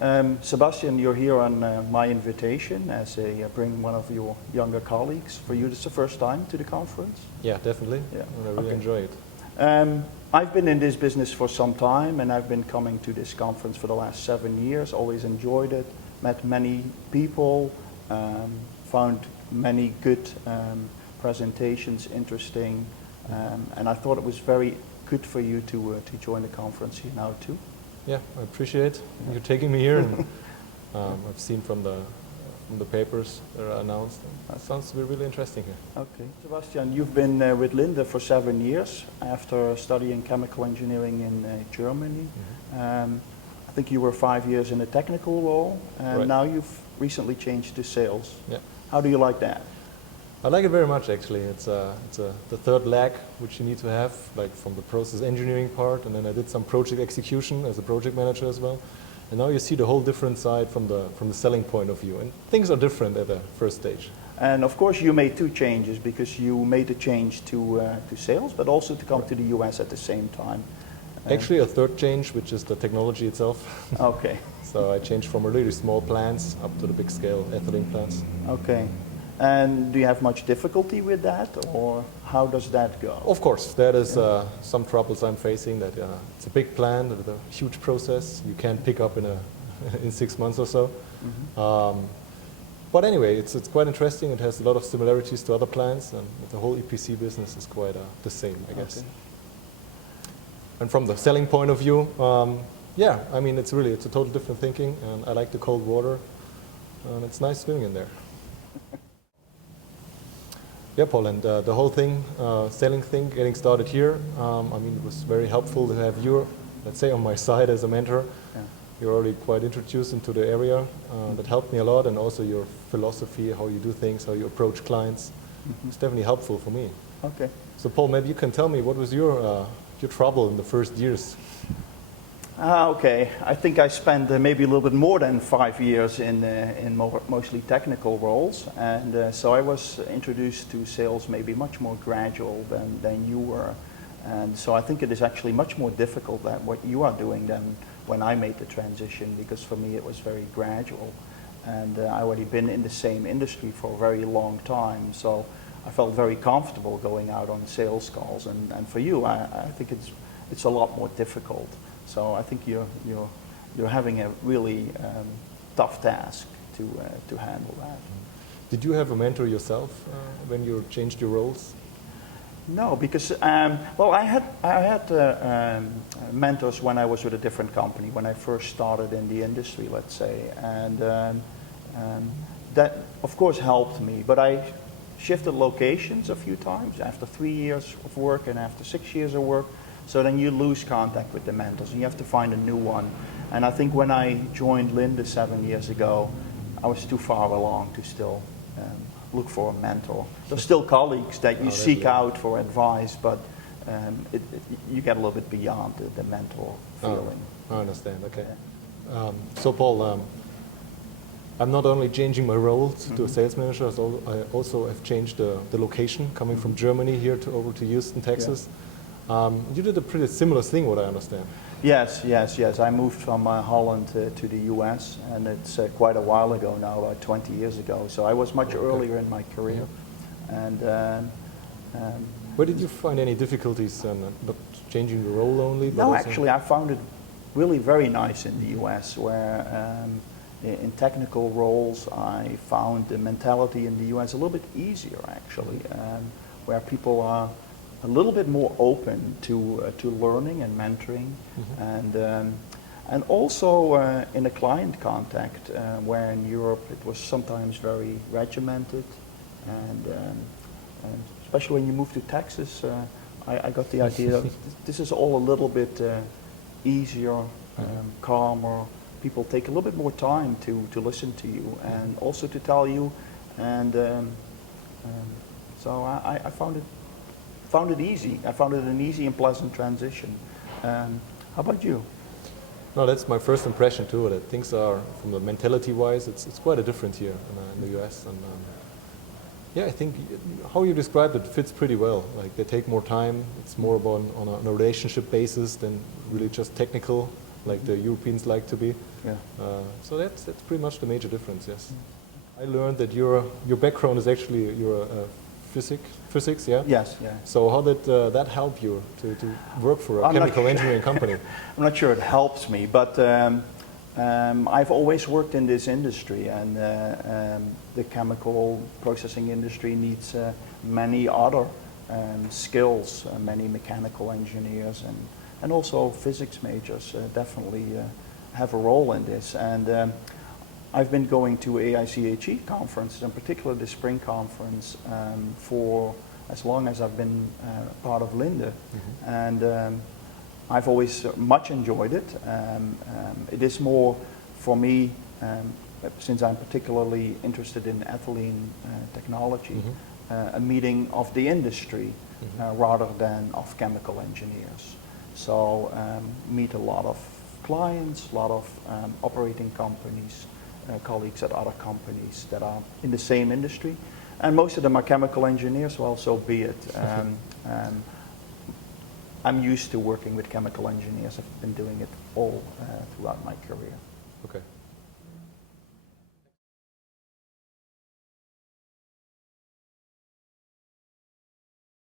Sebastian, you're here on my invitation as bring one of your younger colleagues. For you, this is the first time to the conference? Yeah, definitely. Yeah. And I really enjoy it. I've been in this business for some time, and I've been coming to this conference for the last 7 years. Always enjoyed it, met many people, found many good presentations interesting, and I thought it was very good for you to join the conference here now too. Yeah, I appreciate you taking me here. And, I've seen from the papers that are announced. That sounds really interesting here. Okay, Sebastian, you've been with Linde for 7 years after studying chemical engineering in Germany. Mm-hmm. I think you were 5 years in a technical role, and right. Now you've recently changed to sales. Yeah. How do you like that? I like it very much, actually. It's the third leg which you need to have, like from the process engineering part, and then I did some project execution as a project manager as well. And now you see the whole different side from the selling point of view, and things are different at the first stage. And of course, you made 2 changes because you made a change to sales, but also to come to the US at the same time. Actually, a third change, which is the technology itself. Okay. So I changed from a really small plants up to the big scale ethylene plants. Okay. And do you have much difficulty with that, or how does that go? Of course, that is some troubles I'm facing. That it's a big plant, with a huge process. You can't pick up in 6 months or so. Mm-hmm. But anyway, it's quite interesting. It has a lot of similarities to other plants, and the whole EPC business is quite the same, I guess. Okay. And from the selling point of view, yeah, I mean it's a total different thinking, and I like the cold water, and it's nice swimming in there. Yeah, Paul, and the whole thing, selling thing, getting started here, I mean, it was very helpful to have you, let's say, on my side as a mentor. Yeah. You're already quite introduced into the area. That helped me a lot, and also your philosophy, how you do things, how you approach clients. Mm-hmm. It's definitely helpful for me. Okay. So, Paul, maybe you can tell me what was your trouble in the first years? Okay, I think I spent maybe a little bit more than 5 years in mostly technical roles, and so I was introduced to sales maybe much more gradual than you were, and so I think it is actually much more difficult than what you are doing than when I made the transition, because for me it was very gradual, and I already been in the same industry for a very long time, so I felt very comfortable going out on sales calls, and for you I think it's a lot more difficult. So I think you're having a really tough task to handle that. Did you have a mentor yourself when you changed your roles? No, because well, I had mentors when I was with a different company when I first started in the industry, let's say, and that of course helped me. But I shifted locations a few times after 3 years of work and after 6 years of work. So then you lose contact with the mentors and you have to find a new one. And I think when I joined Linde 7 years ago, I was too far along to still look for a mentor. There's still colleagues that you seek out for advice, but you get a little bit beyond the mentor feeling. I understand, okay. So Paul, I'm not only changing my role to a sales manager, I also have changed the location, coming from Germany here over to Houston, Texas. Yeah. You did a pretty similar thing, what I understand. Yes. I moved from Holland to the US, and it's quite a while ago now, about 20 years ago. So I was much earlier in my career. Yeah. And where did you find any difficulties not changing the role only? No, actually, I found it really very nice in the US, where in technical roles I found the mentality in the US a little bit easier, actually, where people are a little bit more open to learning and mentoring, mm-hmm. And also in the client contact, where in Europe it was sometimes very regimented, and especially when you move to Texas, I got the idea this is all a little bit easier, calmer. People take a little bit more time to listen to you and also to tell you, and so I found it easy. I found it an easy and pleasant transition. How about you? No, that's my first impression too. That things are, from the mentality-wise, it's quite a difference here in the US. And yeah, I think how you described it fits pretty well. Like they take more time. It's more about on a relationship basis than really just technical like the Europeans like to be. Yeah. So that's pretty much the major difference, yes. I learned that your background is actually your physics, yeah? Yes, yeah. So how did that help you to work for a chemical engineering company? I'm not sure it helps me, but I've always worked in this industry, and the chemical processing industry needs many other skills, many mechanical engineers and also physics majors definitely have a role in this. And I've been going to AIChE conferences, in particular the spring conference, for as long as I've been part of Linde. Mm-hmm. And I've always much enjoyed it. It is more for me, since I'm particularly interested in ethylene technology, mm-hmm. A meeting of the industry mm-hmm. Rather than of chemical engineers. So meet a lot of clients, a lot of operating companies, colleagues at other companies that are in the same industry. And most of them are chemical engineers, well, so be it. I'm used to working with chemical engineers. I've been doing it all throughout my career. Okay.